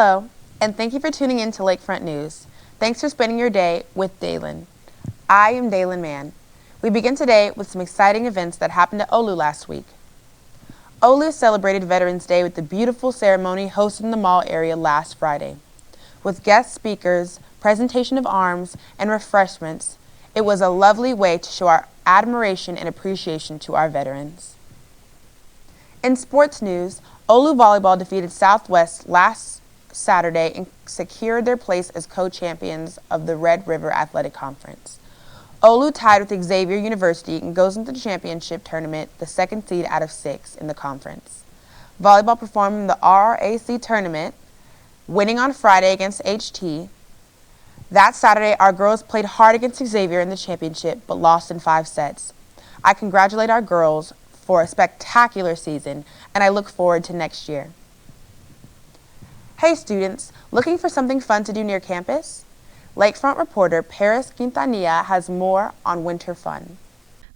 Hello, and thank you for tuning in to Lakefront News. Thanks for spending your day with Daylin. I am Daylin Mann. We begin today with some exciting events that happened at OLLU last week. OLLU celebrated Veterans Day with the beautiful ceremony hosted in the mall area last Friday. With guest speakers, presentation of arms, and refreshments, it was a lovely way to show our admiration and appreciation to our veterans. In sports news, OLLU Volleyball defeated Southwest last Saturday and secured their place as co-champions of the Red River Athletic Conference. OLLU tied with Xavier University and goes into the championship tournament, the second seed out of 6 in the conference. Volleyball performed in the RAC tournament, winning on Friday against HT. That Saturday, our girls played hard against Xavier in the championship, but lost in 5 sets. I congratulate our girls for a spectacular season, and I look forward to next year. Hey students, looking for something fun to do near campus? Lakefront reporter Paris Quintanilla has more on winter fun.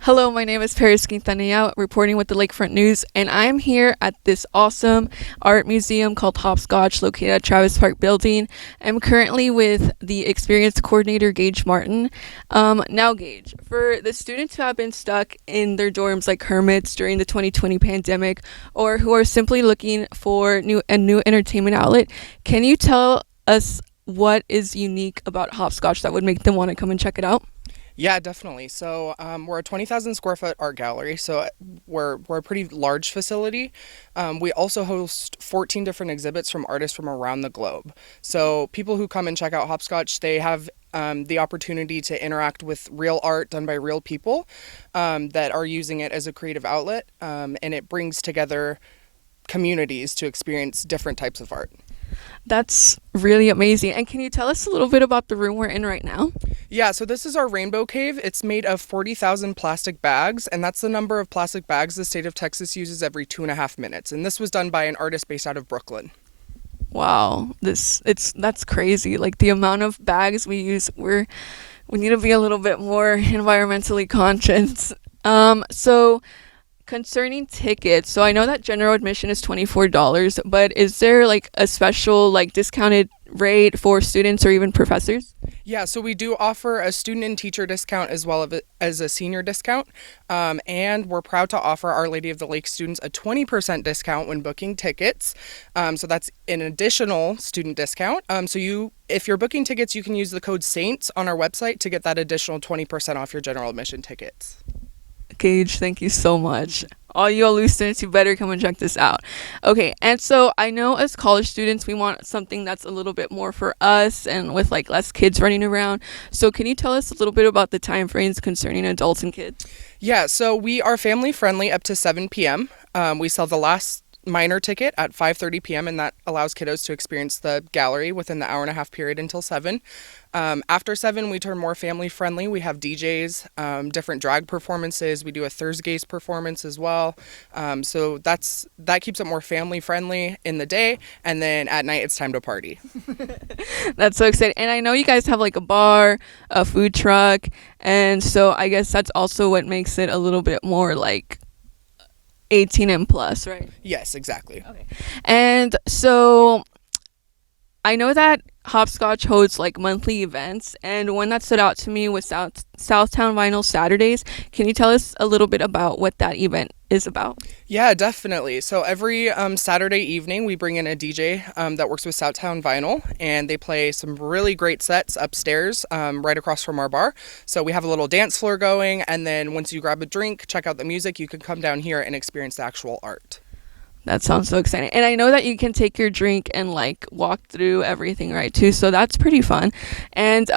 Hello, my name is Paris Quintanilla, reporting with the Lakefront News, and I am here at this awesome art museum called Hopscotch, located at Travis Park Building. I'm currently with the experience coordinator, Gage Martin. Now, Gage, for the students who have been stuck in their dorms like hermits during the 2020 pandemic, or who are simply looking for a new entertainment outlet, can you tell us what is unique about Hopscotch that would make them want to come and check it out? Yeah, definitely. So we're a 20,000 square foot art gallery, so we're a pretty large facility. We also host 14 different exhibits from artists from around the globe. So people who come and check out Hopscotch, they have the opportunity to interact with real art done by real people that are using it as a creative outlet, and it brings together communities to experience different types of art. That's really amazing. And can you tell us a little bit about the room we're in right now? Yeah, so this is our rainbow cave. It's made of 40,000 plastic bags, and that's the number of plastic bags the state of Texas uses every 2.5 minutes. And this was done by an artist based out of Brooklyn. Wow, that's crazy. Like the amount of bags we use, we need to be a little bit more environmentally conscious. So concerning tickets, so I know that general admission is $24, but is there like a special like discounted rate for students or even professors? Yeah, so we do offer a student and teacher discount as well as a senior discount. And we're proud to offer Our Lady of the Lake students a 20% discount when booking tickets. So that's an additional student discount. If you're booking tickets, you can use the code SAINTS on our website to get that additional 20% off your general admission tickets. Gage, thank you so much. All you OLLU students, you better come and check this out. Okay, and so I know as college students, we want something that's a little bit more for us and with like less kids running around. So can you tell us a little bit about the time frames concerning adults and kids? Yeah, so we are family friendly up to 7 p.m. We sell the last minor ticket at 5:30 p.m. and that allows kiddos to experience the gallery within the hour and a half period until 7. After 7, we turn more family friendly. We have DJs, different drag performances. We do a Thursdays performance as well. So that keeps it more family friendly in the day, and then at night it's time to party. That's so exciting. And I know you guys have like a bar, a food truck, and so I guess that's also what makes it a little bit more like 18 and plus, right? Yes, exactly. Okay. And so I know that Hopscotch hosts like monthly events, and one that stood out to me was Southtown Vinyl Saturdays. Can you tell us a little bit about what that event is about? Yeah, definitely. So every Saturday evening, we bring in a DJ that works with Southtown Vinyl, and they play some really great sets upstairs right across from our bar. So we have a little dance floor going, and then once you grab a drink, check out the music, you can come down here and experience the actual art. That sounds so exciting. And I know that you can take your drink and like walk through everything, right, too. So that's pretty fun. And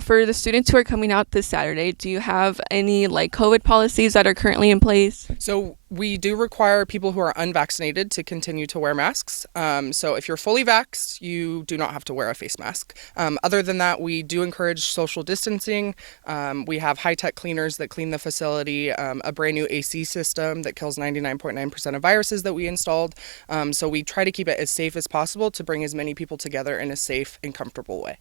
for the students who are coming out this Saturday, do you have any like COVID policies that are currently in place? So we do require people who are unvaccinated to continue to wear masks. So if you're fully vaxxed, you do not have to wear a face mask. Other than that, we do encourage social distancing. We have high-tech cleaners that clean the facility, a brand new AC system that kills 99.9% of viruses that we installed. So we try to keep it as safe as possible to bring as many people together in a safe and comfortable way.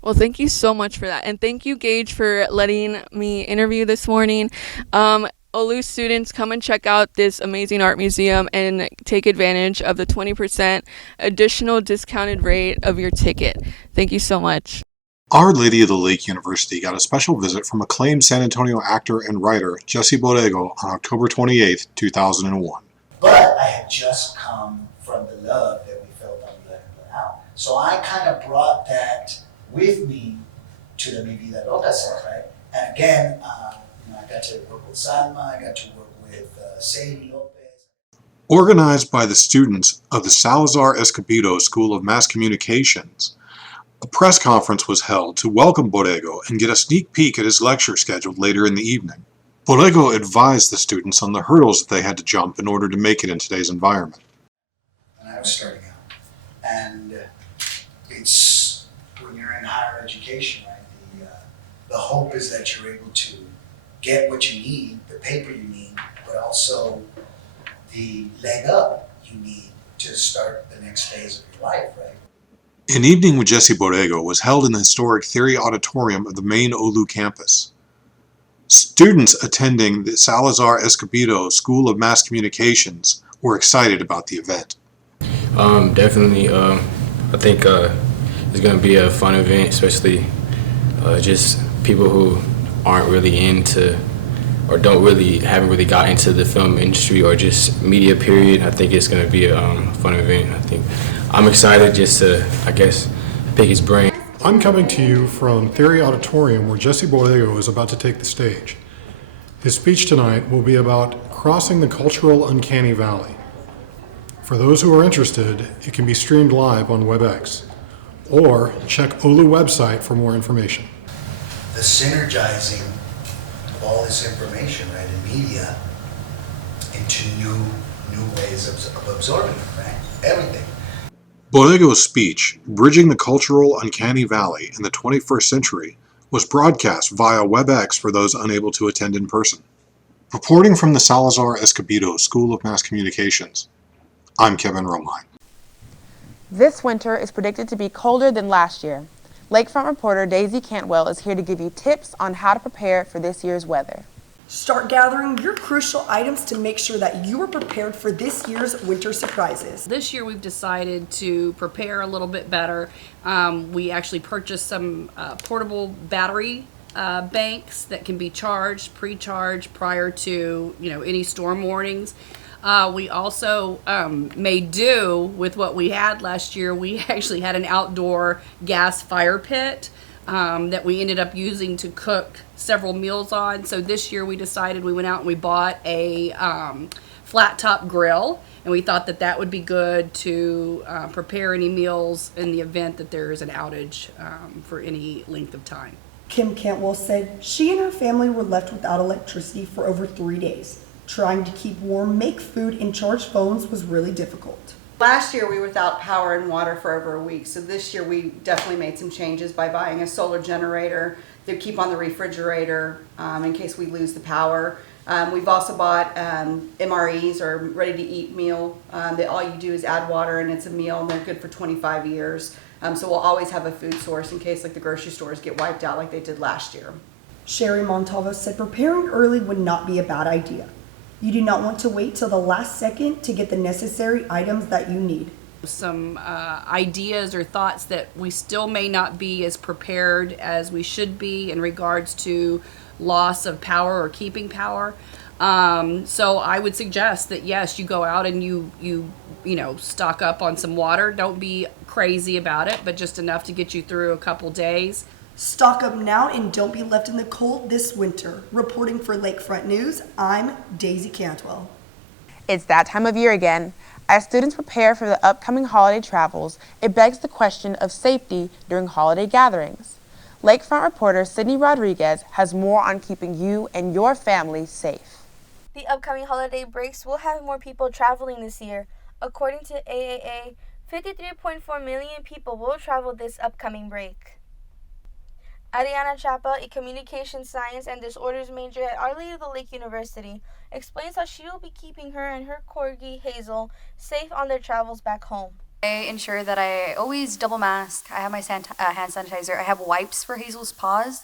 Well, thank you so much for that. And thank you, Gage, for letting me interview this morning. OLLU students, come and check out this amazing art museum and take advantage of the 20% additional discounted rate of your ticket. Thank you so much. Our Lady of the Lake University got a special visit from acclaimed San Antonio actor and writer Jesse Borrego on October 28, 2001. But I had just come from the love that we felt on the Let It Burn Out. So I kind of brought that with me to the Mi Vida Loca set, right? And again, I got to work with Salma, I got to work with Sadie Lopez. Organized by the students of the Salazar Escobedo School of Mass Communications, a press conference was held to welcome Borrego and get a sneak peek at his lecture scheduled later in the evening. Borrego advised the students on the hurdles that they had to jump in order to make it in today's environment. And I was starting out. And it's, when you're in higher education, right, the hope is that you're able to get what you need, the paper you need, but also the leg up you need to start the next phase of your life, right? An evening with Jesse Borrego was held in the historic Theory Auditorium of the main OLLU campus. Students attending the Salazar Escobedo School of Mass Communications were excited about the event. Definitely, I think it's going to be a fun event, especially just people who aren't really into or haven't really got into the film industry or just media period. I think it's going to be a fun event. I think I'm excited just to, I guess, pick his brain. I'm coming to you from Theory Auditorium, where Jesse Borrego is about to take the stage. His speech tonight will be about crossing the cultural uncanny valley. For those who are interested, it can be streamed live on WebEx, or check OLLU website for more information. The synergizing of all this information, right, in media into new ways of absorbing it, right? Everything. Borrego's speech, Bridging the Cultural Uncanny Valley in the 21st Century, was broadcast via WebEx for those unable to attend in person. Reporting from the Salazar Escobedo School of Mass Communications, I'm Kevin Romine. This winter is predicted to be colder than last year. Lakefront reporter Daisy Cantwell is here to give you tips on how to prepare for this year's weather. Start gathering your crucial items to make sure that you are prepared for this year's winter surprises. This year we've decided to prepare a little bit better. We actually purchased some portable battery banks that can be charged, pre-charged prior to any storm warnings. We also made do with what we had last year. We actually had an outdoor gas fire pit that we ended up using to cook several meals on. So this year we decided, we went out and we bought a flat top grill, and we thought that would be good to prepare any meals in the event that there is an outage for any length of time. Kim Cantwell said she and her family were left without electricity for over 3 days. Trying to keep warm, make food, and charge phones was really difficult. Last year we were without power and water for over a week, so this year we definitely made some changes by buying a solar generator to keep on the refrigerator in case we lose the power. We've also bought MREs, or ready-to-eat meal, that all you do is add water and it's a meal, and they're good for 25 years. So we'll always have a food source in case like the grocery stores get wiped out like they did last year. Sherry Montalvo said preparing early would not be a bad idea. You do not want to wait till the last second to get the necessary items that you need. Some ideas or thoughts that we still may not be as prepared as we should be in regards to loss of power or keeping power. So I would suggest that yes, you go out and you stock up on some water. Don't be crazy about it, but just enough to get you through a couple days. Stock up now and don't be left in the cold this winter. Reporting for Lakefront News, I'm Daisy Cantwell. It's that time of year again. As students prepare for the upcoming holiday travels, it begs the question of safety during holiday gatherings. Lakefront reporter Sydney Rodriguez has more on keeping you and your family safe. The upcoming holiday breaks will have more people traveling this year. According to AAA, 53.4 million people will travel this upcoming break. Ariana Chapa, a communication science and disorders major at Our Lady of the Lake University, explains how she will be keeping her and her corgi, Hazel, safe on their travels back home. I ensure that I always double mask. I have my hand sanitizer. I have wipes for Hazel's paws.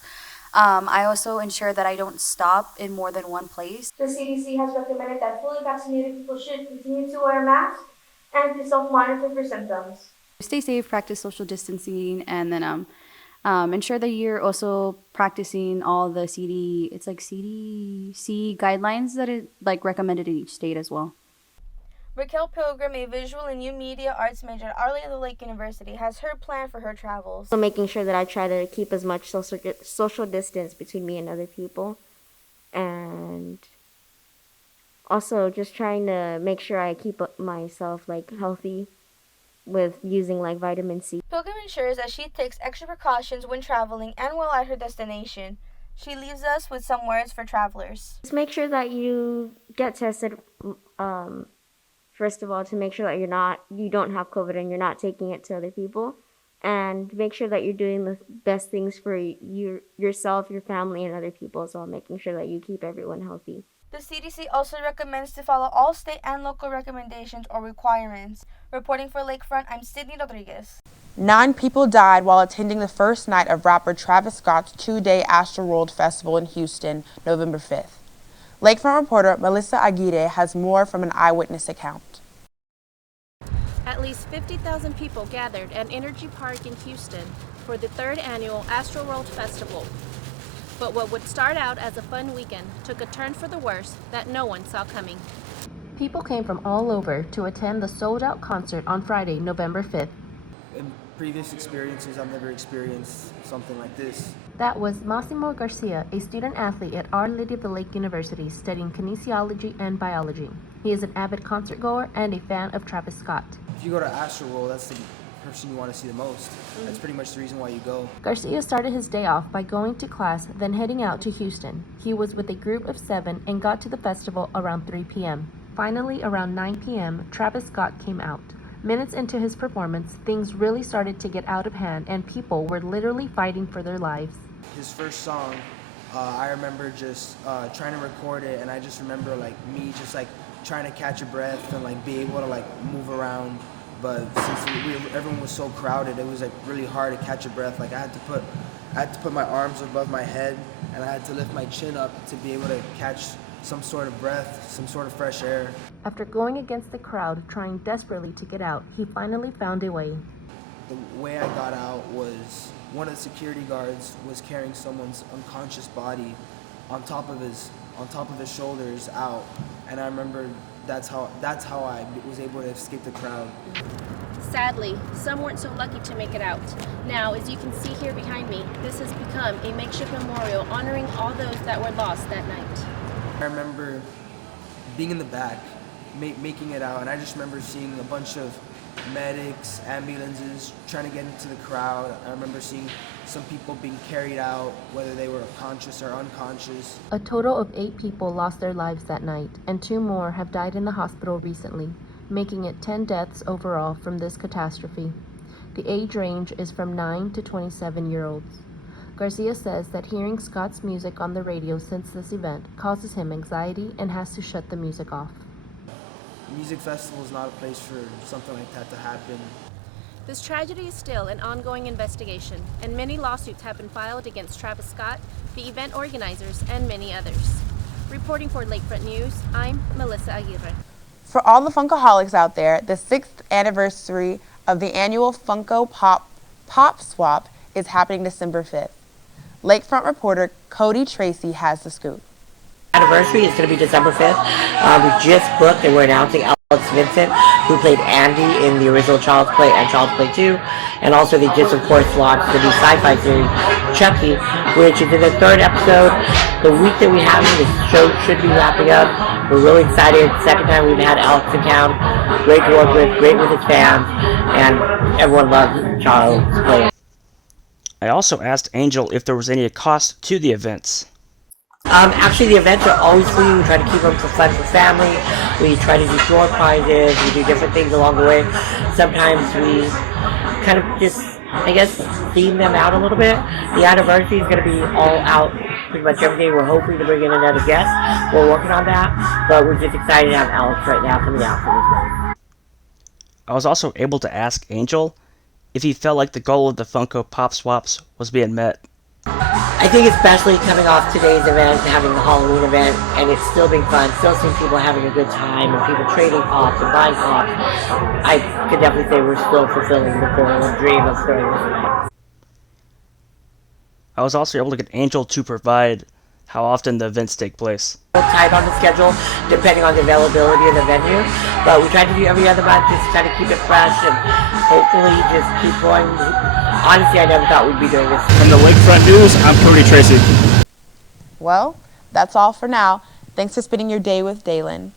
I also ensure that I don't stop in more than one place. The CDC has recommended that fully vaccinated people should continue to wear masks and to self-monitor for symptoms. Stay safe, practice social distancing, and then ensure that you're also practicing all the CDC guidelines that are like recommended in each state as well. Raquel Pilgrim, a visual and new media arts major at Our Lady of the Lake University, has her plan for her travels. So making sure that I try to keep as much social distance between me and other people, and also just trying to make sure I keep myself like healthy with using like vitamin C. Pilgrim ensures that she takes extra precautions when traveling and while at her destination. She leaves us with some words for travelers. Just make sure that you get tested. First of all, to make sure that you don't have COVID and you're not taking it to other people, and make sure that you're doing the best things for yourself, your family, and other people as well, making sure that you keep everyone healthy. The CDC also recommends to follow all state and local recommendations or requirements. Reporting for Lakefront, I'm Sydney Rodriguez. 9 people died while attending the first night of rapper Travis Scott's 2-day Astroworld Festival in Houston, November 5th. Lakefront reporter Melissa Aguirre has more from an eyewitness account. At least 50,000 people gathered at Energy Park in Houston for the 3rd annual Astroworld Festival. But what would start out as a fun weekend took a turn for the worse that no one saw coming. People came from all over to attend the sold-out concert on Friday, November 5th. In previous experiences, I've never experienced something like this. That was Massimo Garcia, a student-athlete at Our Lady of the Lake University studying kinesiology and biology. He is an avid concert-goer and a fan of Travis Scott. If you go to Astroworld, that's the person you want to see the most. That's pretty much the reason why you go. Garcia started his day off by going to class, then heading out to Houston. He was with a group of 7 and got to the festival around 3 p.m. Finally, around 9 p.m., Travis Scott came out. Minutes into his performance, things really started to get out of hand and people were literally fighting for their lives. His first song, I remember just trying to record it, and I just remember me just trying to catch a breath and be able to move around. But since everyone was so crowded, it was really hard to catch a breath. I had to put my arms above my head, and I had to lift my chin up to be able to catch some sort of breath, some sort of fresh air. After going against the crowd, trying desperately to get out, he finally found a way. The way I got out was one of the security guards was carrying someone's unconscious body on top of his shoulders out, and I remember that's how I was able to escape the crowd. Sadly, some weren't so lucky to make it out. Now, as you can see here behind me, this has become a makeshift memorial honoring all those that were lost that night. I remember being in the back, making it out, and I just remember seeing a bunch of medics, ambulances trying to get into the crowd. I remember seeing some people being carried out, whether they were conscious or unconscious. A total of 8 people lost their lives that night, and 2 more have died in the hospital recently, making it 10 deaths overall from this catastrophe. The age range is from 9 to 27-year-olds. Garcia says that hearing Scott's music on the radio since this event causes him anxiety and has to shut the music off. Music festival is not a place for something like that to happen. This tragedy is still an ongoing investigation, and many lawsuits have been filed against Travis Scott, the event organizers, and many others. Reporting for Lakefront News, I'm Melissa Aguirre. For all the Funkaholics out there, the 6th anniversary of the annual Funko Pop Swap is happening December 5th. Lakefront reporter Cody Tracy has the scoop. Anniversary is going to be December 5th. We just booked and we're announcing Alex Vincent, who played Andy in the original Child's Play and Child's Play 2. And also they just, of course, launched the new sci-fi series, Chucky, which is in the 3rd episode. The week that we have it, the show should be wrapping up. We're really excited. Second time we've had Alex in town. Great to work with, great with his fans, and everyone loves Child's Play. I also asked Angel if there was any cost to the events. Actually, the events are always free. We try to keep them for fun for family. We try to do door prizes. We do different things along the way. Sometimes we kind of just, theme them out a little bit. The anniversary is going to be all out, pretty much everything. We're hoping to bring in another guest. We're working on that, but we're just excited to have Alex right now coming out for this one. I was also able to ask Angel if he felt like the goal of the Funko Pop Swaps was being met. I think especially coming off today's event, having the Halloween event, and it's still being fun, still seeing people having a good time and people trading pops and buying pops, I could definitely say we're still fulfilling the goal and dream of throwing this event. I was also able to get Angel to provide how often the events take place. Tight on the schedule depending on the availability of the venue, but we try to do every other month, just try to keep it fresh and hopefully just keep going. Honestly, I never thought we'd be doing this. From the Lakefront News, I'm Cody Tracy. Well, that's all for now. Thanks for spending your day with Daylin.